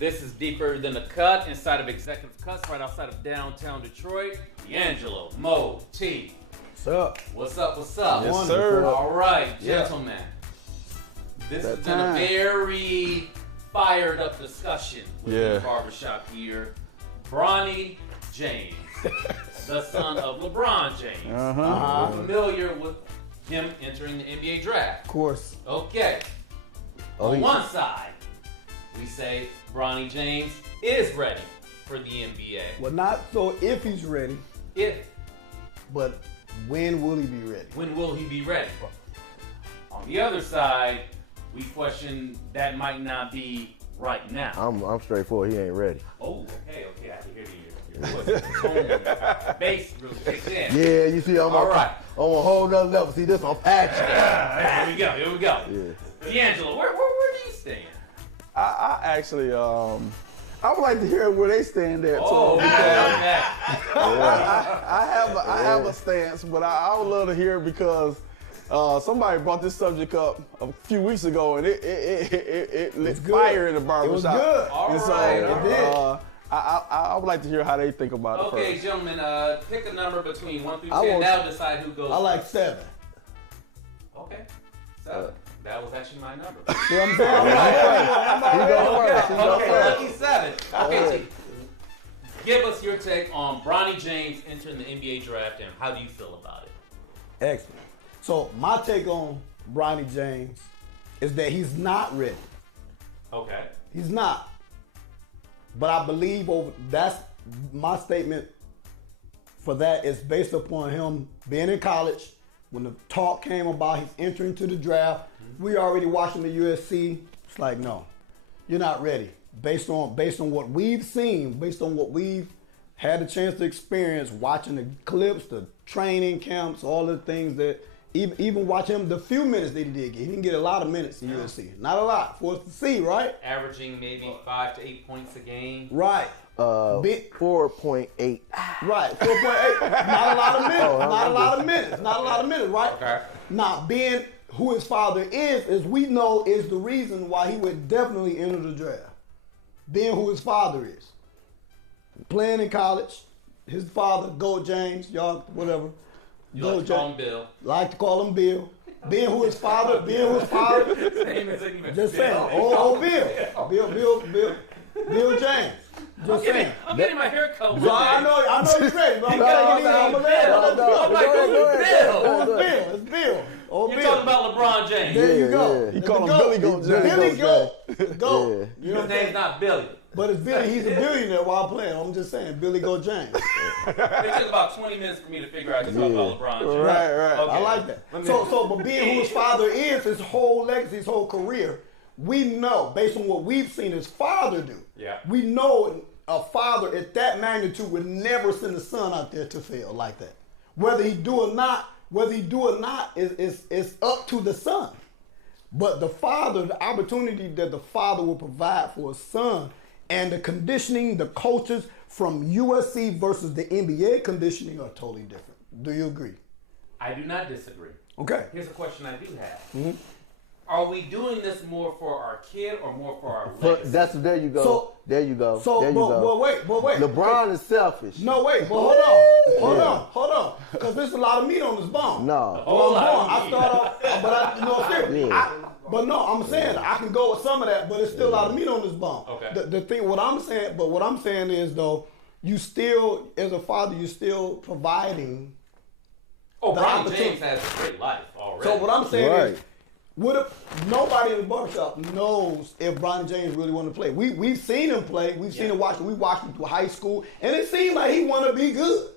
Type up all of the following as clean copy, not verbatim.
This is Deeper Than the Cut inside of Executive Cuts right outside of downtown Detroit. D'Angelo, Mo, T. What's up? What's up? What's up? Yes, sir. All right, gentlemen. This has been a very fired up discussion with the barbershop here. Bronny James, the son of LeBron James. We're familiar with him entering the NBA draft. Of course. Okay. On one side, we say Bronny James is ready for the NBA. Well, not so if he's ready. But when will he be ready? When will he be ready? On the other side, we question that might not be right now. I'm straightforward. He ain't ready. Oh, okay. I can hear your tone, bass really kicks in. Yeah, you see, I'm on a whole nother level. See, this on patch. Here we go. Yeah. D'Angelo, where do you stand? I actually, I would like to hear where they stand at. Oh, too, I have a stance, but I would love to hear because somebody brought this subject up a few weeks ago, and it lit fire in the barbershop. It was good. All and right. I would like to hear how they think about it. Okay, first. gentlemen, pick a number between 1 through 10. Now decide who goes. I like 7. Okay, 7. That was actually my number. See what I'm saying? Okay, lucky 7. Okay, T. Give us your take on Bronny James entering the NBA draft, and how do you feel about it? Excellent. So my take on Bronny James is that he's not ready. Okay. He's not. But I believe that's my statement for that is based upon him being in college. When the talk came about he's entering to the draft, we already watching the USC. It's like, no, you're not ready. Based on what we've seen, based on what we've had a chance to experience, watching the clips, the training camps, all the things that even watch him, the few minutes that he did get. He didn't get a lot of minutes in USC. Not a lot for us to see, right? Averaging maybe 5 to 8 points a game. Right. 4.8. Right, 4.8. Not a lot of minutes. Not a lot of minutes, right? Okay. Now, being who his father is we know is the reason why he would definitely enter the draft. Being who his father is. Playing in college, his father, Go James, y'all, whatever. You like to call him Bill. Like to call him Bill. Being who his father, His name isn't even just Bill. saying, oh, Bill James. Just saying. I'm getting my hair cut. So I know you're ready, but I'm Bill. It's Bill. Oh, You're Bill. talking about LeBron James. There you go. You call him Billy Goat James. Billy Go. Yeah. You know His name's not Billy. But it's Billy. He's a billionaire while playing. I'm just saying, Billy Go James. It took about 20 minutes for me to figure out to talk about LeBron James. Right. Okay. I like that. But being who his father is, his whole legacy, his whole career, we know, based on what we've seen his father do, we know a father at that magnitude would never send a son out there to fail like that. Whether he do or not is up to the son. But the father, the opportunity that the father will provide for his son, and the conditioning, the coaches from USC versus the NBA conditioning are totally different. Do you agree? I do not disagree. Okay. Here's a question I do have. Are we doing this more for our kid or more for our legacy? There you go. There you go. But wait. LeBron is selfish. No, wait, but hold on. Because there's a lot of meat on this bone. No. I start off, seriously. I'm saying I can go with some of that, but it's still a lot of meat on this bone. Okay. The thing, what I'm saying is though, you still, as a father, you're still providing. Oh, Bronny James has a great life already. So what I'm saying is, what if nobody in the barbershop knows if Bronny James really want to play? We've seen him play. We've seen him watch. We watched him through high school, and it seems like he want to be good.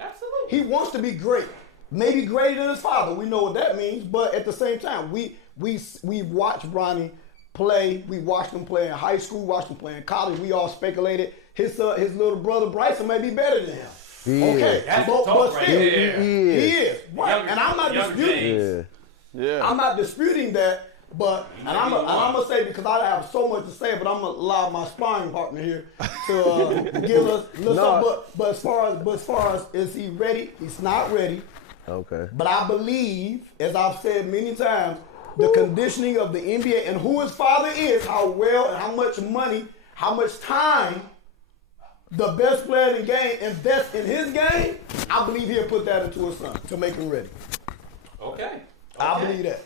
Absolutely. He wants to be great. Maybe greater than his father. We know what that means, but at the same time, we watched Bronny play. We watched him play in high school. Watched him play in college. We all speculated his little brother Bryson may be better than him. Okay, but still, he is. Right. And I'm not disputing. I'm not disputing that, but I'm gonna say, because I have so much to say, but I'm gonna allow my sparring partner here to give us something. But as far as is he ready? He's not ready. Okay. But I believe, as I've said many times, the conditioning of the NBA and who his father is, how well and how much money, how much time the best player in the game invests in his game, I believe he'll put that into his son to make him ready. Okay. I believe that.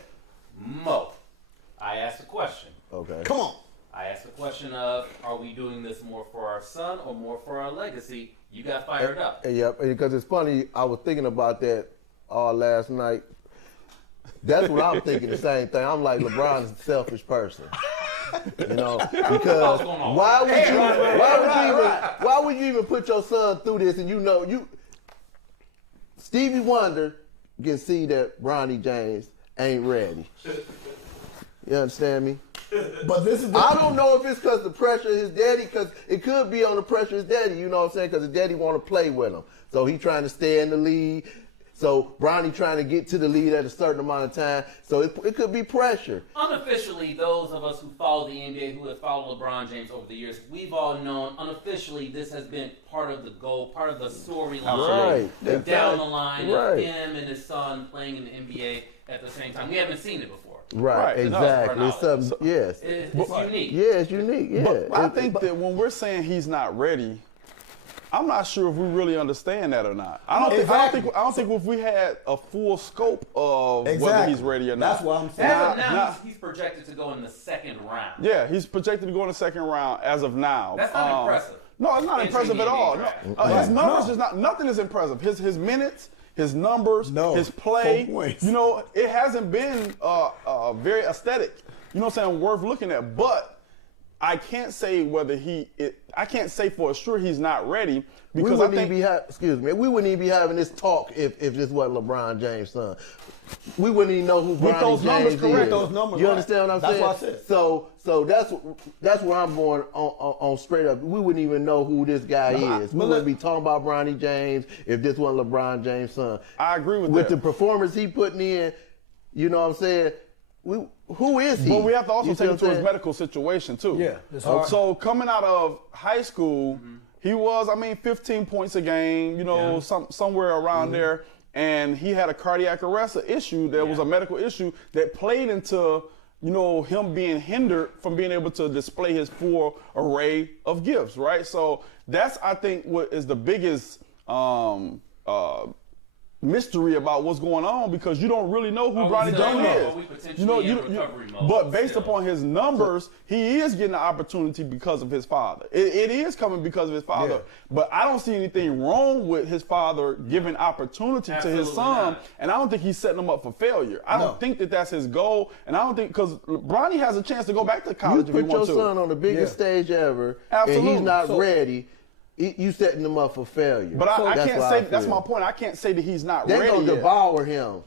Mo, I asked a question. Okay. Come on. I asked the question of, are we doing this more for our son or more for our legacy? You got fired up. Yeah, because it's funny. I was thinking about that all last night. That's what I'm thinking. The same thing. I'm like, LeBron's a selfish person. You know, because why would you even put your son through this? And you know, Stevie Wonder can see that Bronny James ain't ready. You understand me? But this is I don't know if it's because the pressure of his daddy, because it could be on the pressure of his daddy, you know what I'm saying? Because his daddy want to play with him. So he trying to stay in the league. So Bronny trying to get to the lead at a certain amount of time. So it could be pressure. Unofficially, those of us who follow the NBA, who have followed LeBron James over the years, we've all known unofficially this has been part of the goal, part of the storyline down the line of him and his son playing in the NBA at the same time. We haven't seen it before. Right, exactly. It's something, yes. It's unique. Yeah, it's unique. Yeah. But I think that when we're saying he's not ready, I'm not sure if we really understand that or not. I don't think if we had a full scope of whether he's ready or not. That's what I'm saying. As of now, he's projected to go in the second round. Yeah, he's projected to go in the second round as of now. That's not impressive. No, it's not impressive at all. No, his numbers is not. Nothing is impressive. His minutes, his numbers, his play. You know, it hasn't been very aesthetic. You know what I'm saying? Worth looking at, but. I can't say whether I can't say for sure he's not ready because we wouldn't even be having this talk if this wasn't LeBron James' son. We wouldn't even know who Bronny James is. Those numbers, you understand what I'm saying? That's what I said. So that's where I'm going on straight up. We wouldn't even know who this guy is. We wouldn't be talking about Bronny James if this wasn't LeBron James' son. I agree with that. With the performance he putting in, you know what I'm saying? Who is he? But we have to also take into his medical situation, too. Yeah. So coming out of high school, he was, 15 points a game, you know, somewhere around there. And he had a cardiac arrest issue. There was a medical issue that played into, you know, him being hindered from being able to display his full array of gifts, right? So that's, I think, what is the biggest mystery about what's going on because you don't really know who Bronny James is. But based upon his numbers, he is getting an opportunity because of his father. It is coming because of his father. Yeah. But I don't see anything wrong with his father giving opportunity to his son, and I don't think he's setting him up for failure. I don't think that that's his goal, and I don't think because Bronny has a chance to go back to college if he wants to. You put your son on the biggest stage ever, and he's not ready. You setting him up for failure. But I can't say, that's my point, I can't say that he's not ready They're going to devour him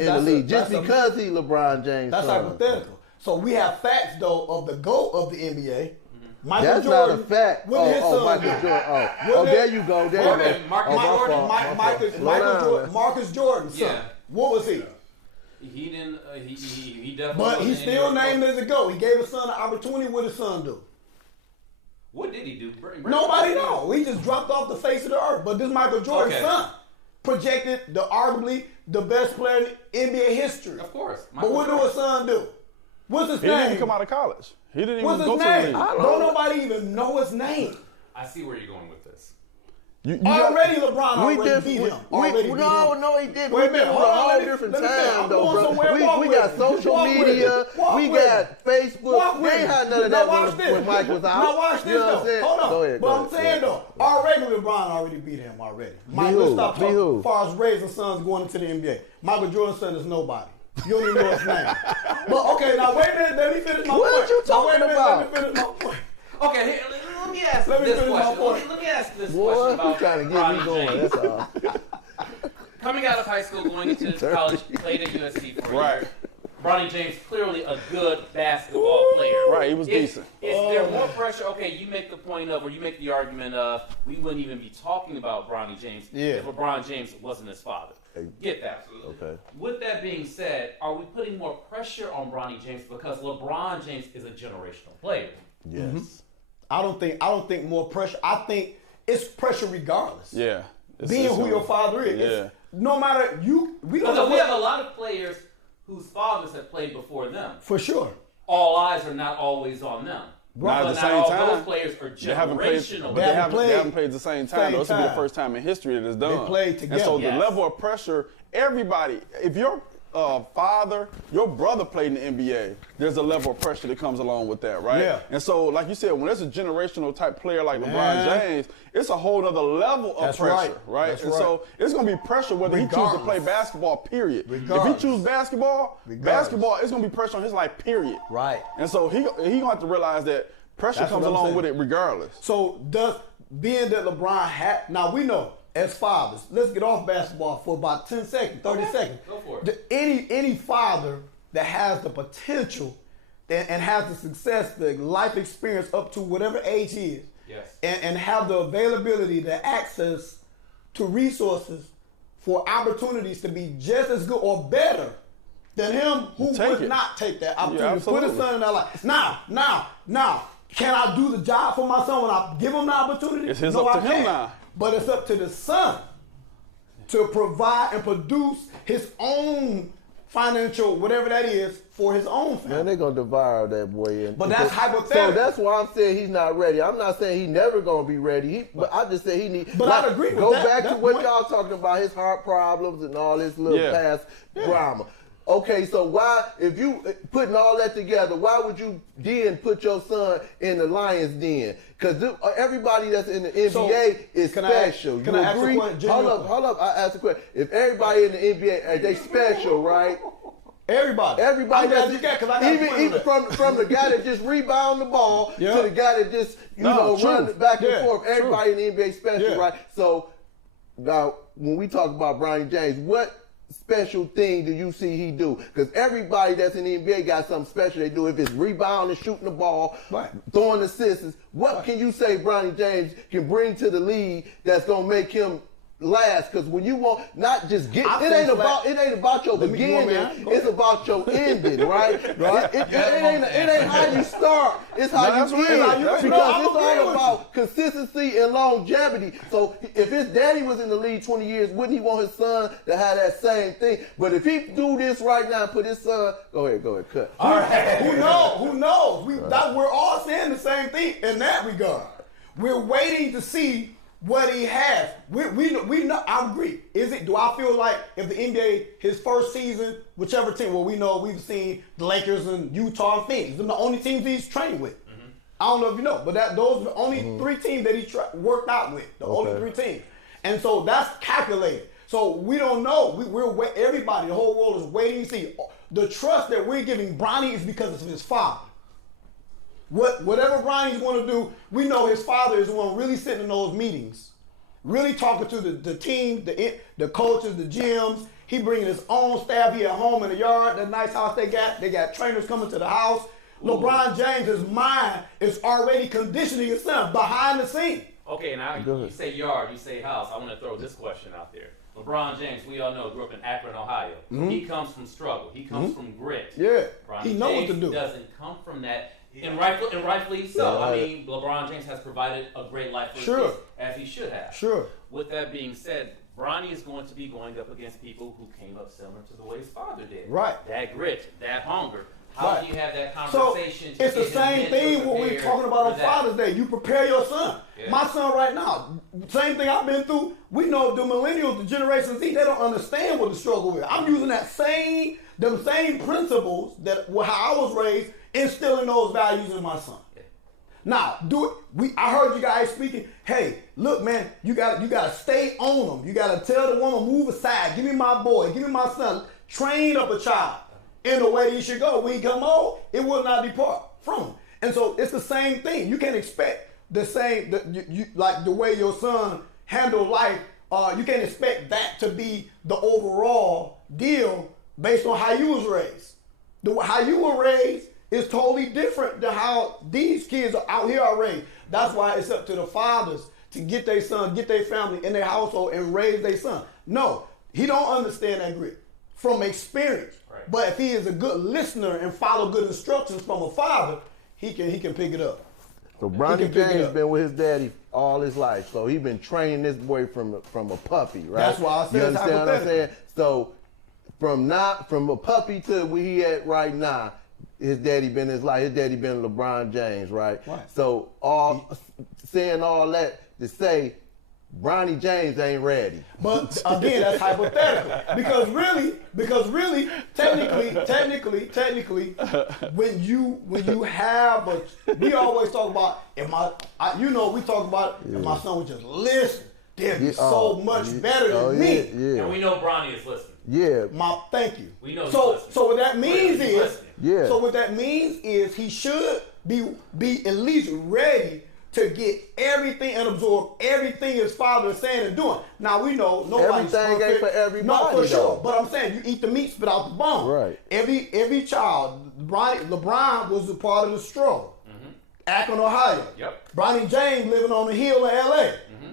in the league just because he's LeBron James' That's hypothetical. So we have facts, though, of the GOAT of the NBA. Michael That's Jordan, not a fact. Michael Jordan. There you go. Marcus Jordan, son. Yeah. What was he? He didn't, he definitely But he's still named as a GOAT. He gave his son an opportunity. What did his son do? What did he do? Nobody knows. He just dropped off the face of the earth. But this Michael Jordan's son projected arguably the best player in NBA history. Of course. But what did his son do? What's his name? He didn't come out of college. He didn't even go to the league. Don't nobody even know his name. I see where you're going with this. LeBron already beat him. No, he didn't. Wait a minute. Hold on, a whole different time, though, bro. We got social media. We got Facebook. We ain't had none of that when Mike was out. Now watch this, though. Hold on. Go ahead. But I'm saying, though, already LeBron already beat him already. Mike, let's stop talking as far as raising sons going into the NBA. Michael Jordan's son is nobody. You don't even know his name. But, okay, now wait a minute. Let me finish my point. What are you talking about? Let me finish my point. Okay, here, let me ask this question. Let me ask this question about trying to get me going, that's all. Coming out of high school, going into college, played at USC for a year. Bronny James, clearly a good basketball player. Right, he was decent. Is there more pressure? Okay, you make the point of, or you make the argument of, we wouldn't even be talking about Bronny James if LeBron James wasn't his father. Get that. Okay. With that being said, are we putting more pressure on Bronny James because LeBron James is a generational player? Yes. Mm-hmm. I don't think more pressure. I think it's pressure regardless. Yeah. Being who your father is. Yeah. No matter we have a lot of players whose fathers have played before them. For sure. All eyes are not always on them. Now, at the same all time, those players are generational. they haven't played at the same time. This will be the first time in history that it's done. They played together. And so the level of pressure, everybody, if your father, your brother played in the NBA, there's a level of pressure that comes along with that, right? Yeah. And so, like you said, when there's a generational type player like LeBron James, it's a whole other level of pressure, right? That's and right. so it's going to be pressure whether he chooses to play basketball, period. If he chooses basketball, it's going to be pressure on his life, period. Right. And so he going to have to realize that pressure comes along with it regardless. So being that LeBron had, now we know as fathers, let's get off basketball for about 10 seconds, 30 seconds. Go for it. Any father that has the potential and has the success, the life experience up to whatever age he is, and have the availability, the access to resources for opportunities to be just as good or better than him, who would not take that opportunity to put his son in that life. Now, can I do the job for my son when I give him the opportunity? It's up to him now. But it's up to the son to provide and produce his own financial, whatever that is, for his own family. Man, they're going to devour that boy. But that's hypothetical. So that's why I'm saying he's not ready. I'm not saying he's never going to be ready. But I just say he needs. But I agree with that. Go back to what y'all talking about, his heart problems and all this little past drama. Okay, so why, if you putting all that together, why would you then put your son in the Lion's Den? Because everybody that's in the NBA is special. Can I agree? Hold up. I asked a question. If everybody in the NBA, are they special, right? Everybody that's even from the guy that just rebound the ball to the guy that just run back and forth. Everybody in the NBA is special, right? So now when we talk about Bronny James, what special thing do you see he do? Because everybody that's in the NBA got something special they do. If it's rebounding, shooting the ball, throwing assists, what can you say Bronny James can bring to the league that's gonna make him last? Because when you want not just get, it ain't about your beginning. It's about your ending, right? It ain't how you start. It's how you end. Because it's all about consistency and longevity. So if his daddy was in the league 20 years, wouldn't he want his son to have that same thing? But if he do this right now, put his son. Go ahead, cut. All right. Who knows? We're all saying the same thing in that regard. We're waiting to see what he has. We know. I agree. Do I feel like if the NBA, his first season, whichever team, we've seen the Lakers and Utah and Phoenix. They're the only teams he's trained with. Mm-hmm. I don't know if you know, but those are the only three teams that he worked out with. The only three teams. And so that's calculated. So we don't know. Everybody, the whole world is waiting to see. The trust that we're giving Bronny is because of his father. Whatever Bronny's going to do, we know his father is the one really sitting in those meetings, really talking to the team, the coaches, the gyms. He bringing his own staff. He at home in the yard, that nice house they got. They got trainers coming to the house. LeBron James, his mind is already conditioning his son behind the scene. Okay, now you say yard, you say house. I want to throw this question out there. LeBron James, we all know, grew up in Akron, Ohio. Mm-hmm. He comes from struggle. He comes from grit. Yeah, Bronny he knows what to do. Doesn't come from that. And rightfully so. I mean, LeBron James has provided a great life for his kids, as he should have. Sure. With that being said, Bronny is going to be going up against people who came up similar to the way his father did. Right. That grit, that hunger. How do you have that conversation? So it's the same thing what we're talking about on Father's Day. You prepare your son. Yeah. My son right now, same thing I've been through. We know the millennials, the Generation Z, they don't understand what the struggle is. I'm using them same principles that how I was raised, instilling those values in my son. Now, I heard you guys speaking. Hey, look, man, you gotta stay on them. You gotta tell the woman, move aside. Give me my boy. Give me my son. Train up a child in the way he should go. When he come home, it will not depart from him. And so it's the same thing. You can't expect the same, like the way your son handled life. You can't expect that to be the overall deal based on how you was raised. How you were raised is totally different than how these kids out here are raised. That's why it's up to the fathers to get their son, get their family in their household and raise their son. No, he don't understand that grit from experience. Right. But if he is a good listener and follow good instructions from a father, he can pick it up. So Bronny James been with his daddy all his life. So he been training this boy from a puppy, right? That's why I said, you understand what I'm saying? So from a puppy to where he at right now, his daddy been in his life. His daddy been LeBron James, right? So saying all that to say, Bronny James ain't ready. But again, that's hypothetical. Because really, technically, when you have we always talk about we talk about if my son would just listen, they'd be so much better than me. Yeah. And we know Bronny is listening. Yeah. Thank you. We know. So what that means is So what that means is he should be at least ready to get everything and absorb everything his father is saying and doing. Now we know nobody's everything perfect. ain't for everybody. No, for sure. Though. But I'm saying you eat the meat, spit out the bone. Right. Every child. LeBron was a part of the struggle. Mm-hmm. Akron, Ohio. Yep. Bronny James living on the hill in LA. Mm-hmm.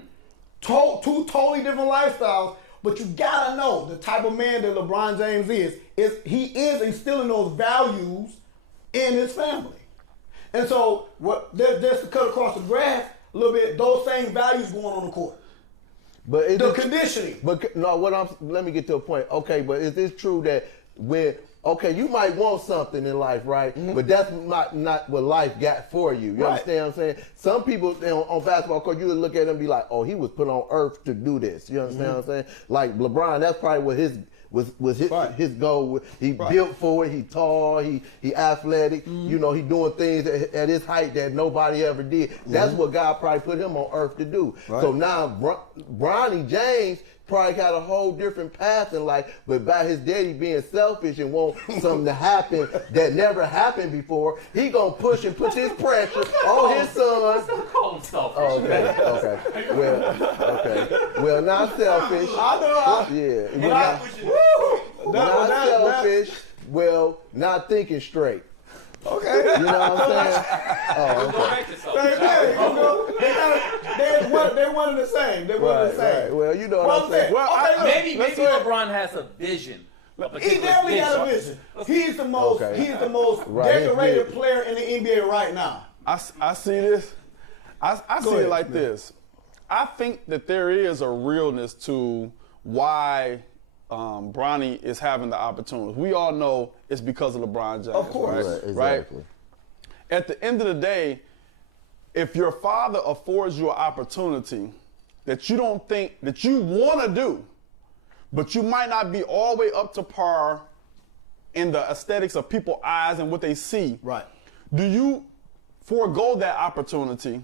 Two totally different lifestyles. But you gotta know the type of man that LeBron James is he is instilling those values in his family. And so, just to cut across the grass a little bit, those same values going on the court. But the conditioning. But no, let me get to a point. Okay, but is it true that you might want something in life, right? Mm-hmm. But that's not what life got for you. You understand what I'm saying? Some people on basketball court, you would look at them and be like, oh, he was put on earth to do this. You understand what I'm saying? Like LeBron, that's probably what his goal. He built for it. He tall. He athletic. Mm-hmm. You know, he doing things at his height that nobody ever did. Mm-hmm. That's what God probably put him on earth to do. Right. So now Bronny James probably got a whole different path in life, but by his daddy being selfish and want something to happen that never happened before, he gonna push and put his pressure on his son. Don't call him selfish. Well, not selfish. Not selfish. Well, not thinking straight. Okay. You know what I'm saying? They're one and the same. They're one and the same. Right. Well, you know what I'm saying. Well, maybe LeBron has a vision. He definitely has a vision. He's the most decorated player in the NBA right now. I see this. I see it like this. I think that there is a realness to why Bronny is having the opportunity. We all know it's because of LeBron James. Of course. Right? Exactly. Right? At the end of the day, if your father affords you an opportunity that you don't think that you want to do, but you might not be all the way up to par in the aesthetics of people's eyes and what they see. Right. Do you forego that opportunity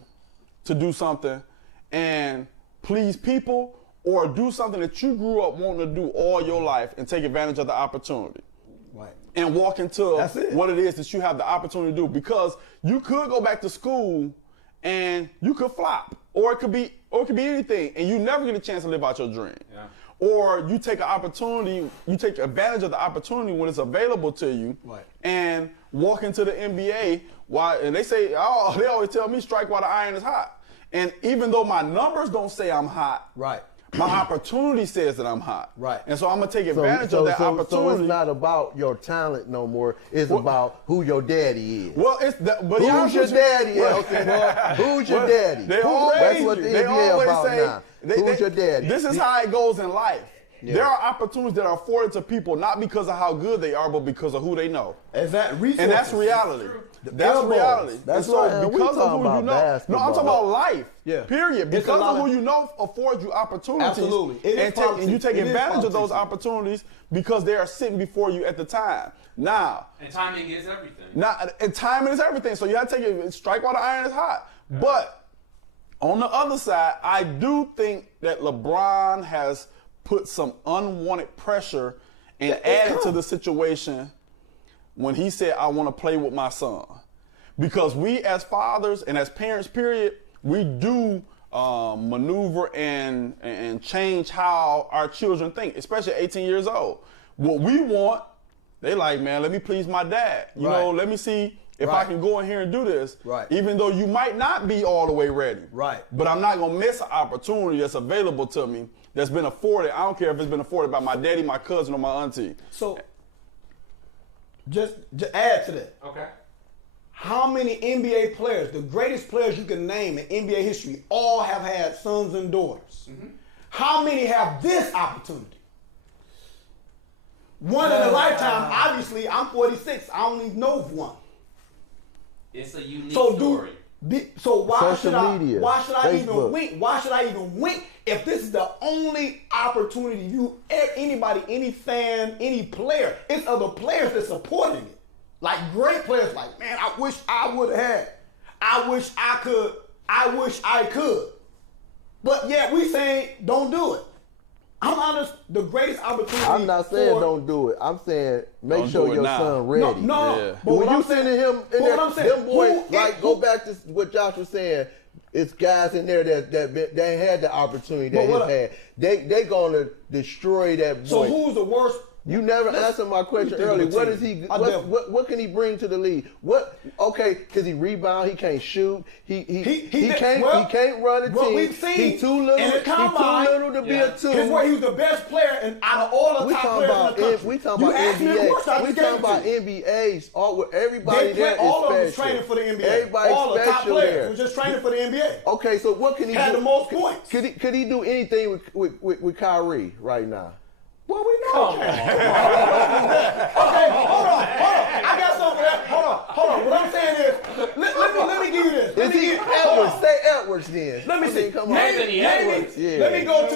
to do something and please people, or do something that you grew up wanting to do all your life and take advantage of the opportunity? Right. And walk into what it is that you have the opportunity to do? Because you could go back to school and you could flop, or it could be anything, and you never get a chance to live out your dream. Yeah. Or you take an opportunity, you take advantage of the opportunity when it's available to you, and walk into the NBA. And they say, they always tell me strike while the iron is hot. And even though my numbers don't say I'm hot, my opportunity says that I'm hot. Right. And so I'm going to take advantage of that opportunity. So it's not about your talent no more. It's about who your daddy is. Well, who's your daddy, Elton? Who's your daddy? That's what the NBA about now. Who's your daddy? This is how it goes in life. Yeah. There are opportunities that are afforded to people not because of how good they are, but because of who they know. And that's reality. That's reality. That's so because of who you know. Basketball. No, I'm talking about life. Yeah. Period. Because of who you know affords you opportunities. Absolutely. And you take advantage of those opportunities because they are sitting before you at the time. Now. And timing is everything. And timing is everything. So you have to take it, strike while the iron is hot. Yeah. But on the other side, I do think that LeBron has put some unwanted pressure and added to the situation when he said, I want to play with my son. Because we as fathers and as parents, period, we do maneuver and change how our children think, especially at 18 years old. What we want, they like, man, let me please my dad. You know, let me see if I can go in here and do this. Right. Even though you might not be all the way ready. Right. But I'm not going to miss an opportunity that's available to me that's been afforded. I don't care if it's been afforded by my daddy, my cousin, or my auntie. So, just add to that. Okay. How many NBA players, the greatest players you can name in NBA history, all have had sons and daughters? Mm-hmm. How many have this opportunity? One in a lifetime. Obviously, I'm 46. I only know of one. It's a unique story. So why should I Facebook. even wink? Why should I even wink if this is the only opportunity anybody, any fan, any player, it's other players that's supporting it. Like great players, like, man, I wish I would have had. I wish I could. I wish I could. But yet we saying don't do it. I'm honest, the greatest opportunity. I'm not saying don't do it. I'm saying make sure your son ready. No. But when you sending him in there, them boys, go back to what Josh was saying. It's guys in there that they had the opportunity that he's had. They gonna destroy that boy. So who's the worst? You never answered my question earlier. What is he? What can he bring to the league? Okay, because he rebound, he can't shoot, he can't run a team. We've seen he's too little. In the combine, he's too little to be a two. He was the best player, and out of all the top players in the country. We talking about NBA. We talking about NBA's. Everybody there is all of them was special. training for the NBA. Everybody's all the top special players there. was just training for the NBA. Okay, so what can he do? Had the most points. Could he do anything with Kyrie right now? Well, we know. Okay, hold on. I got something for that. Hold on. What I'm saying is, let me give you this. Edwards. Say Edwards then. Let me see. Come on. Let me go to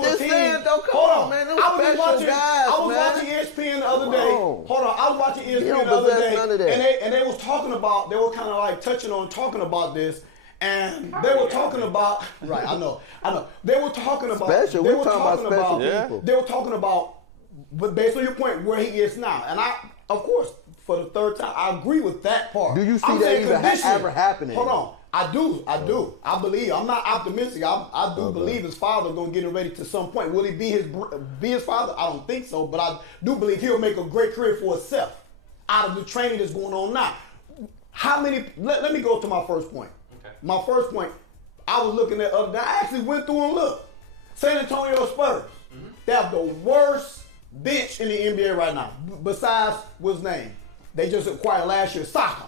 a team. Saying, hold on, man. I was watching ESPN the other day. Hold on. I was watching ESPN the other day, and they was talking about. They were kind of like talking about this. And they were talking about, right, I know. They were talking about, special. We're talking about special people. They were talking about, but based on your point, where he is now. And I, of course, for the third time, I agree with that part. Do you see that even ever happening? Hold on. I do. I believe. I'm not optimistic. I do believe his father going to get him ready to some point. Will he be his father? I don't think so. But I do believe he'll make a great career for himself out of the training that's going on now. How many, let me go to my first point. My first point, I was looking at other. I actually went through and looked. San Antonio Spurs. They have the worst bench in the NBA right now. Besides what's his name? They just acquired last year, Siakam.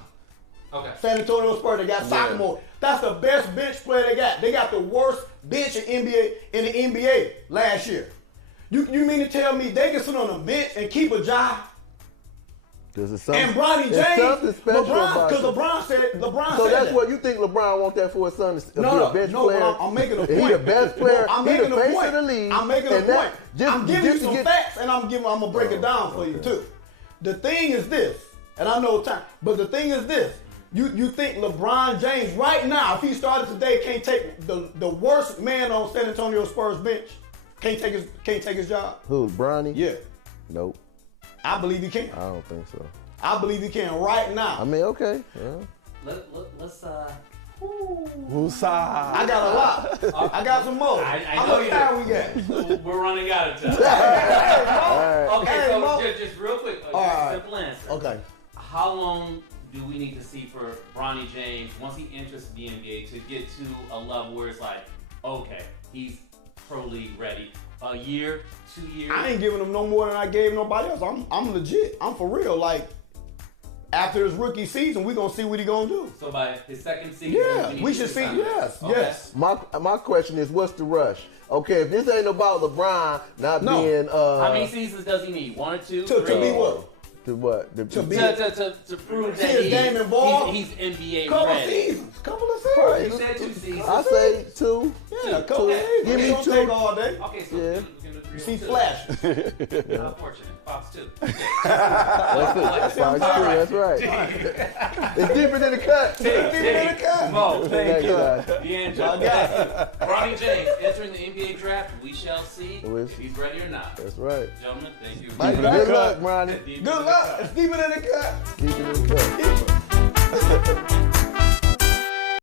Okay. San Antonio Spurs. They got Siakam. That's the best bench player they got. They got the worst bench in the NBA last year. You mean to tell me they can sit on a bench and keep a job? And Bronny James, LeBron said. So that's what you think LeBron want that for his son to be a bench player? No, I'm making a point. He the best player. I'm making a point. Of the league. I'm making a point. I'm giving you some facts, and I'm gonna break it down for you too. The thing is this, and I know time, but the thing is this. You think LeBron James right now, if he started today, can't take the worst man on San Antonio Spurs bench, can't take his job? Who, Bronny? Yeah. Nope. I believe he can. I don't think so. I believe he can right now. I mean, okay. Let's Woosah. I got a lot. I got some more. I know you time we got? We're running out of time. Okay, so just real quick, simple answer. Okay. How long do we need to see for Bronny James, once he enters the NBA, to get to a level where it's like, okay, he's pro league ready? A year, 2 years? I ain't giving him no more than I gave nobody else. I'm legit. I'm for real. Like, after his rookie season, we gonna see what he gonna do. So by his second season, we should see. Yes, okay. Yes. My question is, what's the rush? Okay, if this ain't about LeBron not being. How many seasons does he need? 1 or 2? To be what? To what? To prove that his game involved. He's NBA ready. Couple of seasons. Right. You said 2 seasons. I say 2. Yeah, a couple of seasons. Give me 2. Don't take all day. Okay, so Yeah. You see Flash. Unfortunate. Fox 2. That's it. That's right. It's deeper than the cut. Mo, thank you. D'Angelo. Bronny James entering the NBA draft. We shall see if he's ready or not. That's right. Gentlemen, thank you. Good luck, Bronny. Good luck. It's deeper than the cut. Deeper than the cut.